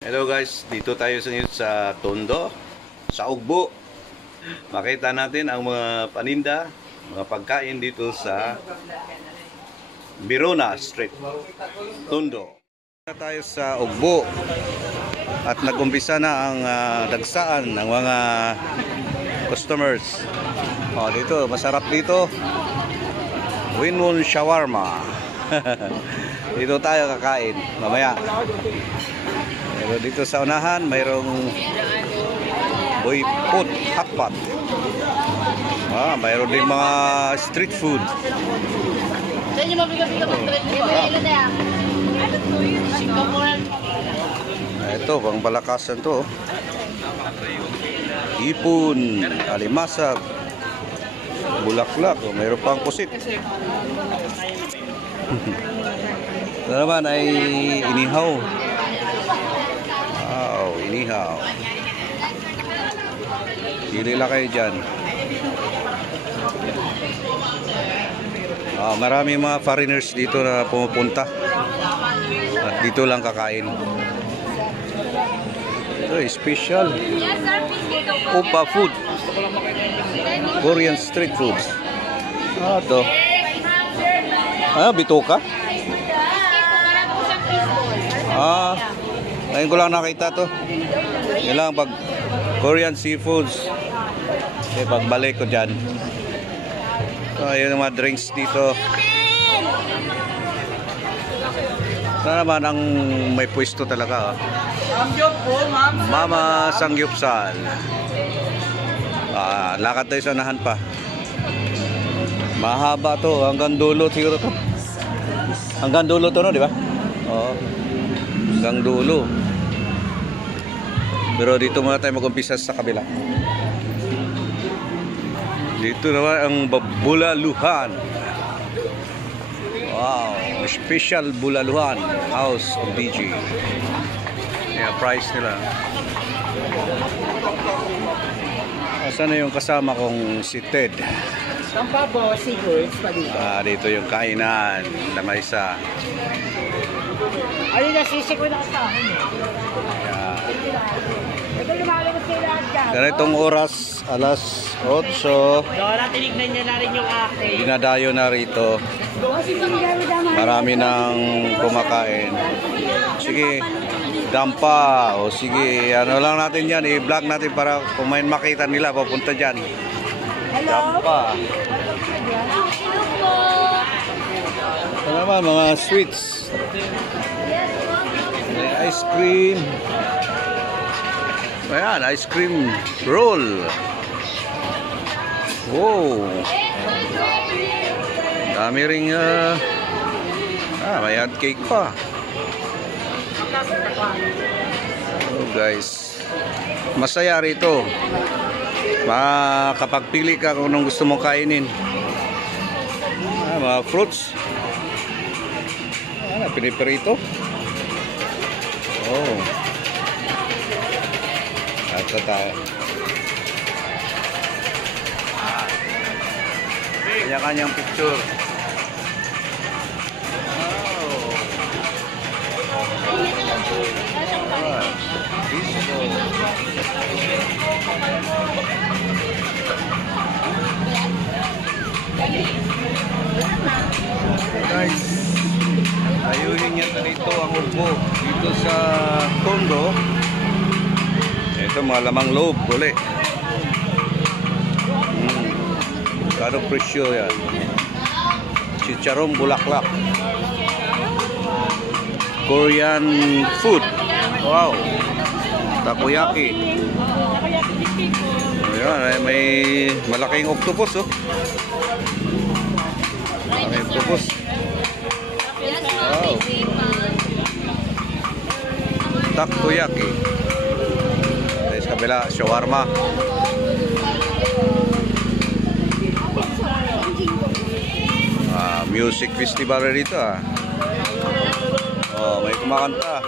Hello guys, dito tayo sa Tondo, sa Ugbo. Makita natin ang mga paninda, mga pagkain dito sa Birona Street, Tondo. Tayo sa Ugbo at nag-umpisa na ang dagsaan ng mga customers. Dito, masarap dito. Winwon Shawarma. Dito tayo kakain mamaya. Pero dito sa unahan mayroong boy food, hotpot. Mayroon din mga street food. Ito, pang balakasan to. Ipon, alimasag, bulaklak, mayroon pang pusit. Ito naman ay inihaw. Wow, inihaw. Pili lang kayo dyan. Marami mga foreigners dito na pumupunta. At dito lang kakain. Ito, special. Opa food. Korean street foods. Ito. Bitoka? Ngayon ko lang nakita to. Yan lang pag Korean seafoods. Pagbalik ko dyan. Ayun ang mga drinks dito. Ito naman ang may pwesto talaga. Mama Sangyupsal. Lakad tayo sa unahan pa. Mahaba to. Hanggang dulo siguro to. Hanggang dulo to, no? Di ba? Oo. Hanggang dulo. Pero dito muna tayo mag-umpisa sa kabila. Dito naman ang bulaluhan. Wow, special bulaluhan, House of DG. Yan, price nila. Asan na yung kasama kong si Ted? Kampabo, siguro, dito yung kainan na may isa. Ayun na, sisik ko na sa akin. Ganitong oras, alas 8. Dora, tinignan niya na rin yung akin. Dinadayo na rito. Marami nang kumakain. Sige, dampa. O sige, ano lang natin yan. I-vlog natin para kung may makita nila, papunta dyan. Dampa. Ito naman, mga sweets. May ice cream. Ayan, ice cream roll. Wow. Dami ring may hot cake pa. Oh guys, masaya rito. Makapagpili ka kung anong gusto mong kainin. Mga fruits. Piniperito. Oh. Ito tayo. Kanya-kanyang picture. Guys, ayunin niya dito ang Ugbo dito sa Tondo. Ito mga lamang loob ulit. Kano presyo yan? Chicharong bulaklak. Korean food. Wow. Takoyaki. Ayan, may malaking octopus, oh. Malaking octopus. Wow. Takoyaki. Sa kabila, shawarma. Music festival dito, may kumakanta.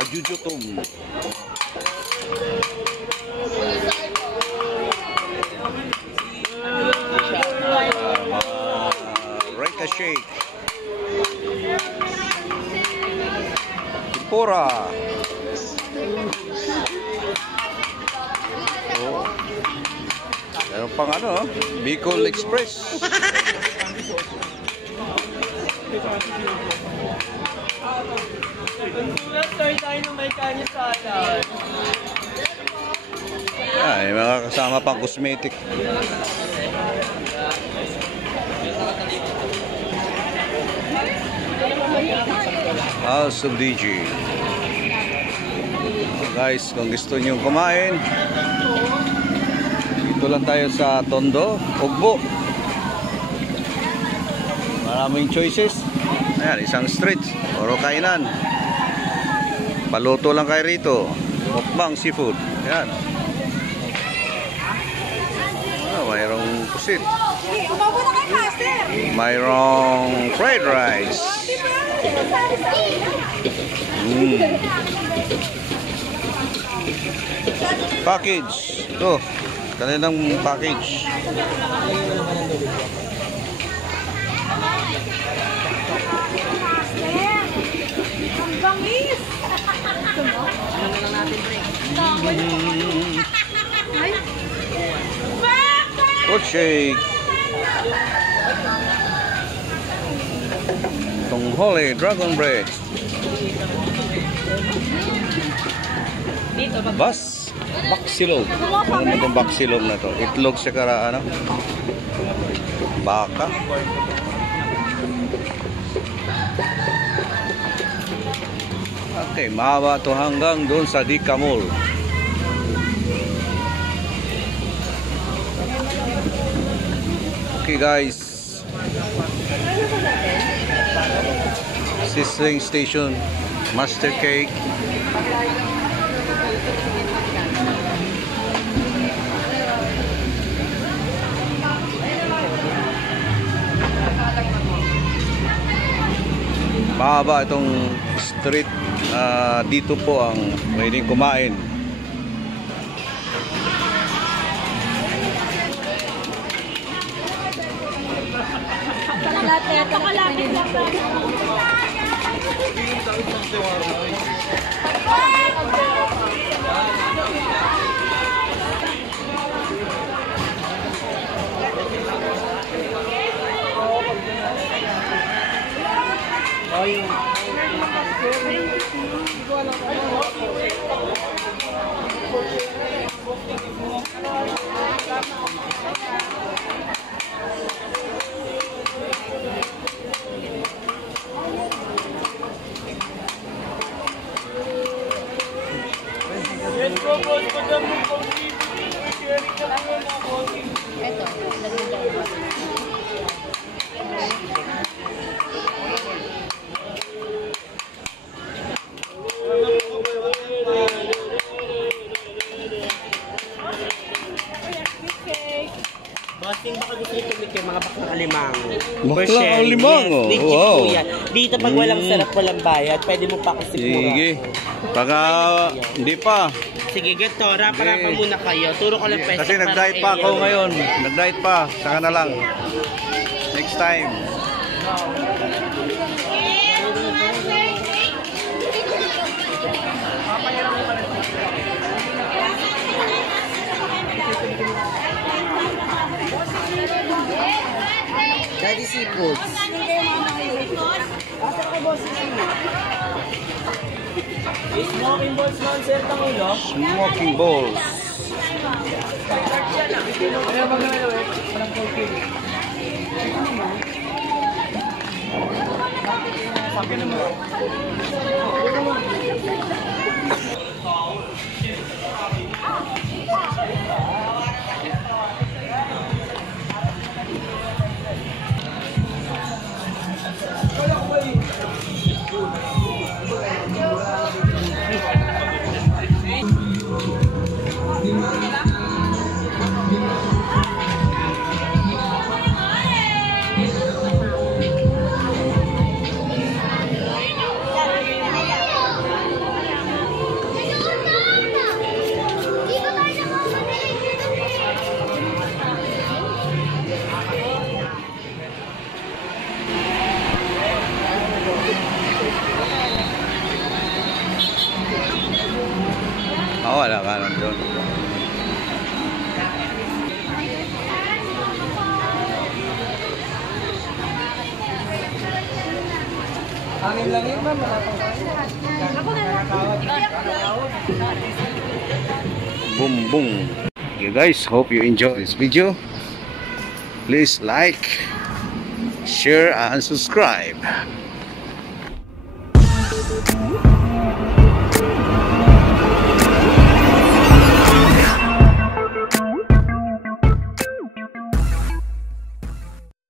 Ajujutum. shake. Tempura. Oh. Meron pang ano, Bicol Express. May mga kasama pang cosmetic. House of DJ. Guys, kung gusto nyo kumain, dito lang tayo sa Tondo, Ugbo. Maraming choices. Ayan, isang street, puro kainan. Paluto lang kayo rito. Mukbang seafood. Ayan. Mayroong pusit. Mayroong fried rice. Package. Ito, kanilang package. Ang bangis! Fruit shake. Tonghole dragon bread. Baksilog. Ano na itong baksilog na to? Itlog sa kara, ano? Baka. Okay, mahaba to hanggang doon sa Dika Mall. Okay guys, Sizzling Station, Master Cake. Mahaba itong street, dito po ang pwedeng kumain. Nakalapit lang ba? Bossing, baka gusto nyo tumit yung mga baklang alimango. Baklang alimango? Yes, Wow. Dito pag walang sarap, walang bayad, pwede mo pa kasi siguro. Sige. Pagka hindi pa. Sige, ganito, rapa-rapa muna kayo. Turo ko lang pwesto. Kasi nag-diet pa ako ngayon. Nag-diet pa. Saka na lang. Next time. Daddy Seafoods. Smoking balls lang, sir, tangulo. Smoking balls. Ako na lang. Boom boom. You guys, hope you enjoy this video. Please like, share and subscribe.